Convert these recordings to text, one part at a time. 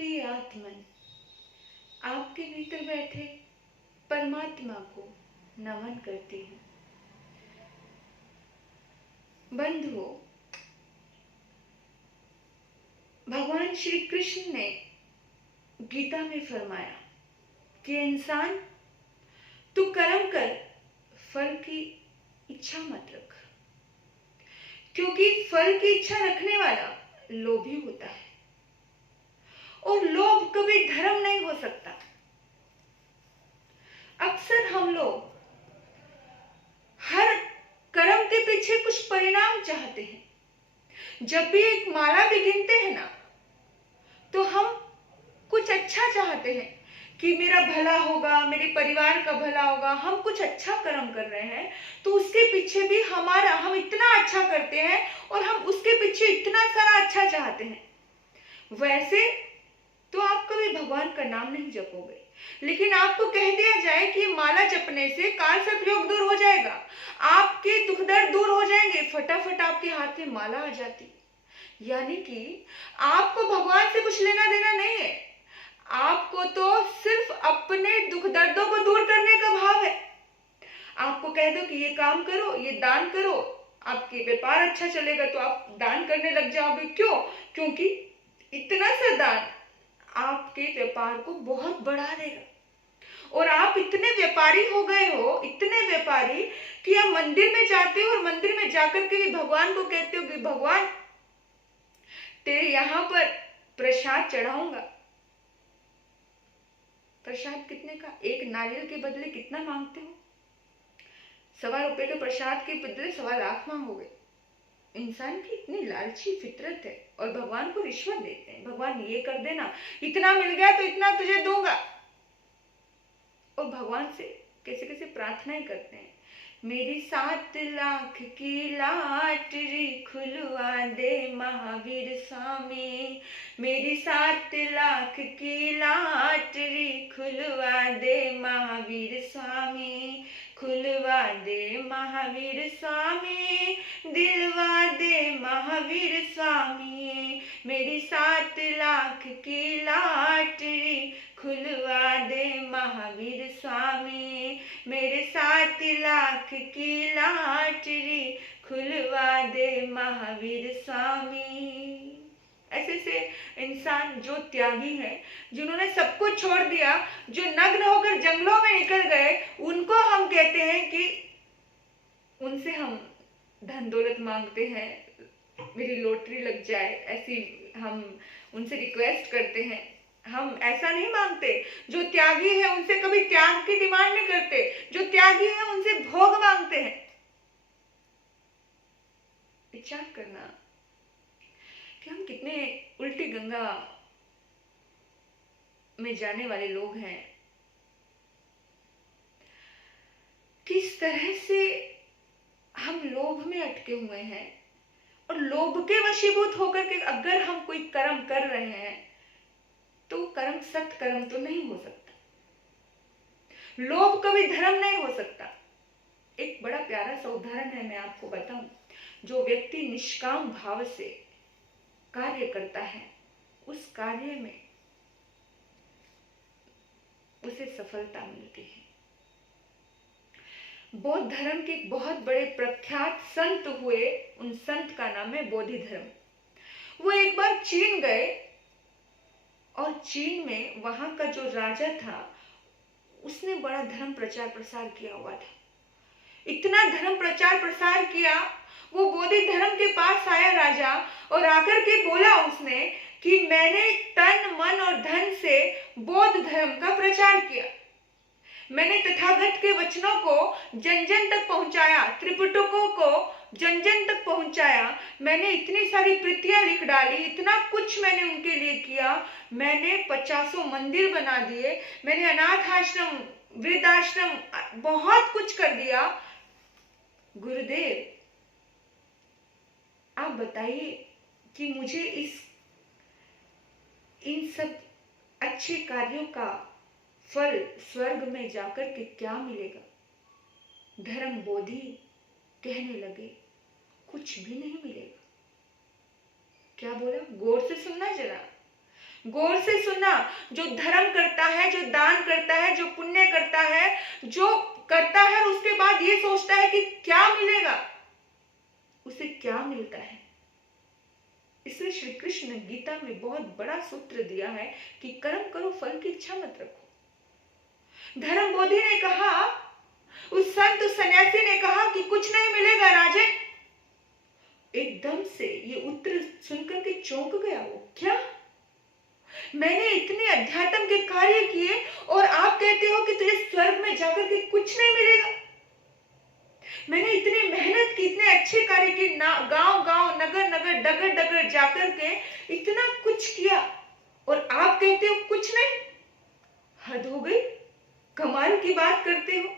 प्रिय आत्मन, आपके भीतर बैठे परमात्मा को नमन करती हूँ। बंधुओं, भगवान श्री कृष्ण ने गीता में फरमाया कि इंसान तू कर्म कर, फल की इच्छा मत रख, क्योंकि फल की इच्छा रखने वाला लोभी होता है और लोभ कभी धर्म नहीं हो सकता। अक्सर हम लोग हर कर्म के पीछे कुछ परिणाम चाहते हैं। जब भी एक माला भी गिनते हैं ना, तो हम कुछ अच्छा चाहते हैं कि मेरा भला होगा, मेरे परिवार का भला होगा। हम कुछ अच्छा कर्म कर रहे हैं तो उसके पीछे भी हम इतना अच्छा करते हैं और हम उसके पीछे इतना सारा अच्छा चाहते हैं। वैसे तो आप कभी भगवान का नाम नहीं जपोगे, लेकिन आपको कह दिया जाए कि माला जपने से काल सर्पयोग दूर हो जाएगा, आपके दुख दर्द दूर हो जाएंगे, फटाफट आपके हाथ में माला आ जाती। यानी कि आपको भगवान से कुछ लेना देना नहीं है, आपको तो सिर्फ अपने दुख दर्दों को दूर करने का भाव है। आपको कह दो कि ये काम करो, ये दान करो, आपके व्यापार अच्छा चलेगा तो आप दान करने लग जाओगे। क्यों? क्योंकि इतना सा दान आपके व्यापार को बहुत बढ़ा देगा। और आप इतने व्यापारी हो गए हो, इतने व्यापारी कि आप मंदिर में जाते हो और मंदिर में जाकर के भी भगवान को कहते हो कि भगवान तेरे यहाँ पर प्रसाद चढ़ाऊंगा। प्रसाद कितने का? एक नारियल के बदले कितना मांगते हो? 1.25 रुपए के प्रसाद के बदले 1.25 लाख मांगोगे। इंसान की इतनी लालची फितरत है और भगवान को रिश्वत देते हैं। भगवान ये कर देना, इतना मिल गया तो इतना तुझे दूंगा। और भगवान से कैसे कैसे प्रार्थनाएं करते हैं, मेरी 7 लाख की लॉटरी खुलवा दे महावीर स्वामी, मेरी 7 लाख की लॉटरी खुलवा दे महावीर स्वामी, खुलवा दे महावीर स्वामी, दिलवा दे महावीर स्वामी, मेरी 7 लाख की लॉटरी खुलवा दे महावीर स्वामी, मेरे 7 लाख की लॉटरी खुलवा दे महावीर स्वामी। ऐसे से इंसान जो त्यागी है, जिन्होंने सब कुछ छोड़ दिया, जो नग्न होकर जंगलों में निकल गए, उनको हम कहते हैं कि उनसे हम धन दौलत मांगते हैं, मेरी लॉटरी लग जाए, ऐसी हम उनसे रिक्वेस्ट करते हैं। हम ऐसा नहीं मांगते। जो त्यागी है उनसे कभी त्याग की डिमांड नहीं करते, जो त्यागी है उनसे भोग मांगते हैं। विचार करना कि हम कितने उल्टी गंगा में जाने वाले लोग हैं। किस तरह से हम लोभ में अटके हुए हैं और लोभ के वशीभूत होकर के अगर हम कोई कर्म कर रहे हैं तो कर्म सत्कर्म तो नहीं हो सकता। लोभ कभी धर्म नहीं हो सकता। एक बड़ा प्यारा सा उदाहरण है, मैं आपको बताऊं। जो व्यक्ति निष्काम भाव से कार्य करता है, उस कार्य में उसे सफलता मिलती है। बौद्ध धर्म के बहुत बड़े प्रख्यात संत हुए, उन संत का नाम है बोधि धर्म। वो एक बार चीन गए और चीन में वहां का जो राजा था, उसने बड़ा धर्म प्रचार प्रसार किया हुआ था। इतना धर्म प्रचार प्रसार किया, वो बोधि धर्म के पास आया राजा और आकर के बोला उसने कि मैंने तन मन और धन से बौद्ध धर्म का प्रचार किया, मैंने तथागत के वचनों को जन जन तक पहुंचाया, त्रिपिटकों को जन जन तक पहुंचाया, मैंने इतनी सारी कृतियां लिख डाली, इतना कुछ मैंने उनके लिए किया, मैंने 50 मंदिर बना दिए, मैंने अनाथ आश्रम, वृद्धाश्रम, बहुत कुछ कर दिया। गुरुदेव, आप बताइए कि मुझे इन सब अच्छे कार्यों का फल स्वर्ग में जाकर के क्या मिलेगा? धर्म बोधि कहने लगे, कुछ भी नहीं मिलेगा। क्या बोला? गौर से सुनना जरा। गौर से सुनना। जो धर्म करता है, जो दान करता है, जो पुण्य करता है, जो करता है और उसके बाद ये सोचता है कि क्या मिलेगा, उसे क्या मिलता है। इसलिए श्री कृष्ण ने गीता में बहुत बड़ा सूत्र दिया है कि कर्म करो, फल की इच्छा मत रखो। धर्म बोधि ने कहा, उस संत उस सन्यासी ने कहा कि कुछ नहीं मिलेगा राजन। एकदम से ये उत्तर सुनकर के चौंक गया वो। क्या, मैंने इतने अध्यात्म के कार्य किए और आप कहते हो कि तुझे स्वर्ग में जाकर के कुछ नहीं मिलेगा। मैंने इतनी मेहनत की, इतने अच्छे कार्य किए, गांव गांव, नगर नगर, डगर डगर जाकर के इतना कुछ किया और आप कहते हो कुछ नहीं। हद हो गई, कमाल की बात करते हो।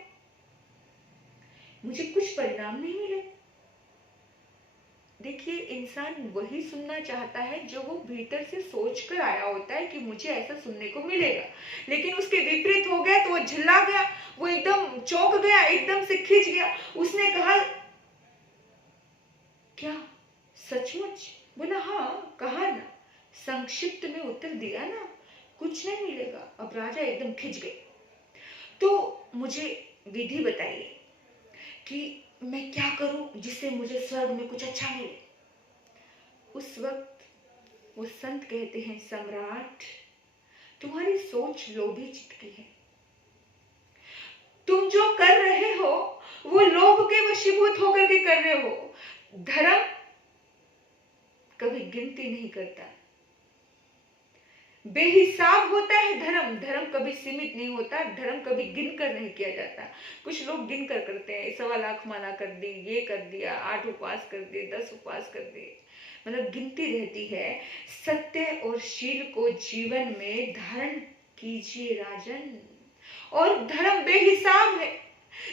मुझे कुछ परिणाम नहीं मिले। देखिए, इंसान वही सुनना चाहता है जो वो भीतर से सोच कर आया होता है कि मुझे ऐसा सुनने को मिलेगा, लेकिन उसके विपरीत हो गया तो वो झिल्ला गया, वो एकदम चौंक गया, एकदम से खिंच गया। उसने कहा, क्या सचमुच? बोला, हाँ, कहा ना, संक्षिप्त में उत्तर दिया ना, कुछ नहीं मिलेगा। अब राजा एकदम खिंच गए। तो मुझे विधि बताइए कि मैं क्या करूं जिससे मुझे स्वर्ग में कुछ अच्छा मिले। उस वक्त वो संत कहते हैं, सम्राट, तुम्हारी सोच लोभी चित्त की है। तुम जो कर रहे हो वो लोभ के वशीभूत होकर के कर रहे हो। धर्म कभी गिनती नहीं करता, बेहिसाब होता है धर्म। धर्म कभी सीमित नहीं होता, धर्म कभी गिनकर नहीं किया जाता। कुछ लोग गिनकर करते हैं, 1.25 लाख माला कर दी, ये कर दिया, 8 उपवास कर दिए, 10 उपवास कर दिए, मतलब गिनती रहती है। सत्य और शील को जीवन में धारण कीजिए राजन। और धर्म बेहिसाब है,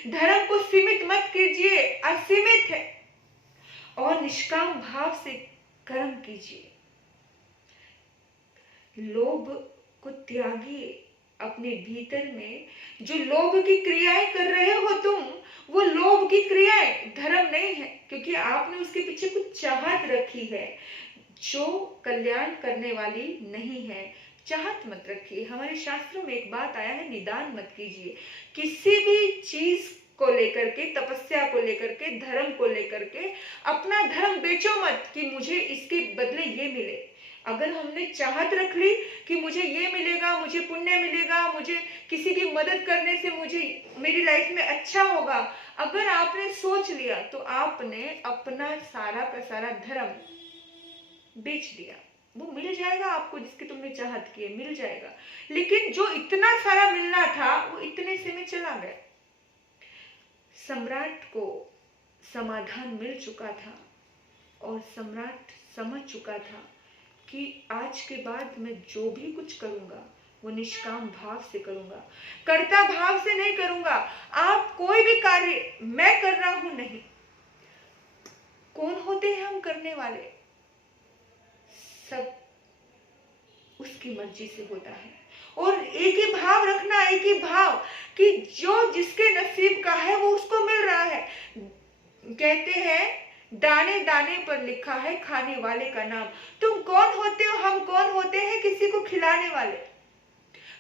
धर्म को सीमित मत कीजिए, असीमित है। और निष्काम भाव से कर्म कीजिए। लोभ को त्यागिए। अपने भीतर में जो लोभ की क्रियाएं कर रहे हो तुम, वो लोभ की क्रियाएं, धर्म नहीं है, क्योंकि आपने उसके पीछे कुछ चाहत रखी है जो कल्याण करने वाली नहीं है। चाहत मत रखिए। हमारे शास्त्रों में एक बात आया है, निदान मत कीजिए। किसी भी चीज को लेकर के, तपस्या को लेकर के, धर्म को लेकर के अपना धर्म बेचो मत कि मुझे इसके बदले ये मिले। अगर हमने चाहत रख ली कि मुझे ये मिलेगा, मुझे पुण्य मिलेगा, मुझे किसी की मदद करने से मुझे मेरी लाइफ में अच्छा होगा, अगर आपने सोच लिया तो आपने अपना सारा का सारा धर्म बेच दिया। वो मिल जाएगा आपको, जिसकी तुमने चाहत की है, मिल जाएगा, लेकिन जो इतना सारा मिलना था वो इतने से में चला गया। सम्राट को समाधान मिल चुका था और सम्राट समझ चुका था कि आज के बाद मैं जो भी कुछ करूंगा वो निष्काम भाव से करूंगा, कर्ता भाव से नहीं करूंगा। आप कोई भी कार्य मैं कर रहा हूं नहीं। कौन होते हैं हम करने वाले? सब उसकी मर्जी से होता है। और एक ही भाव रखना, एक ही भाव कि जो जिसके नसीब का है वो उसको मिल रहा है। कहते हैं, दाने दाने पर लिखा है खाने वाले का नाम। तुम कौन होते हो, हम कौन होते हैं किसी को खिलाने वाले?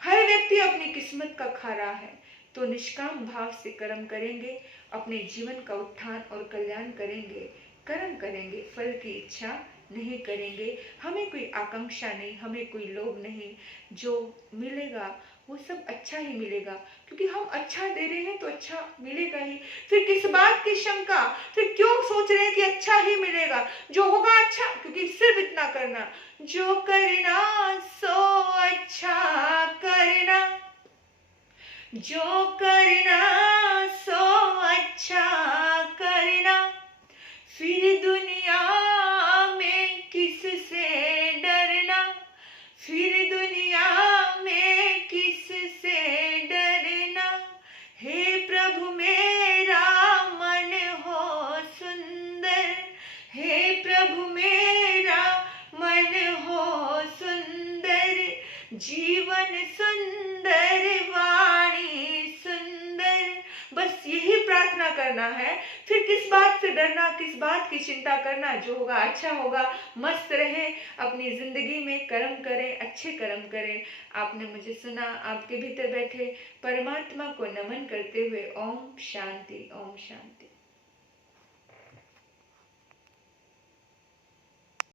हर व्यक्ति अपनी किस्मत का खा रहा है। तो निष्काम भाव से कर्म करेंगे, अपने जीवन का उत्थान और कल्याण करेंगे। कर्म करेंगे, फल की इच्छा नहीं करेंगे। हमें कोई आकांक्षा नहीं, हमें कोई लोभ नहीं। जो मिलेगा वो सब अच्छा ही मिलेगा, क्योंकि हम अच्छा दे रहे हैं तो अच्छा मिलेगा ही। फिर किस बात की शंका? फिर क्यों सोच रहे हैं कि अच्छा ही मिलेगा? जो होगा अच्छा, क्योंकि सिर्फ इतना करना, जो करना सो अच्छा करना, जो करना सो अच्छा करना। फिर दुनिया में किससे डरना, फिर दुनिया में किससे डरना। हे प्रभु मेरा मन हो सुंदर, हे प्रभु मेरा मन हो सुंदर। जीवन सुंदर, वाणी सुंदर। बस यही प्रार्थना करना है। फिर किस बात से डरना, किस बात की चिंता करना, जो होगा अच्छा होगा। मस्त रहें अपनी जिंदगी में, कर्म करें, अच्छे कर्म करें। आपने मुझे सुना, आपके भीतर बैठे परमात्मा को नमन करते हुए ओम शांति, ओम शांति।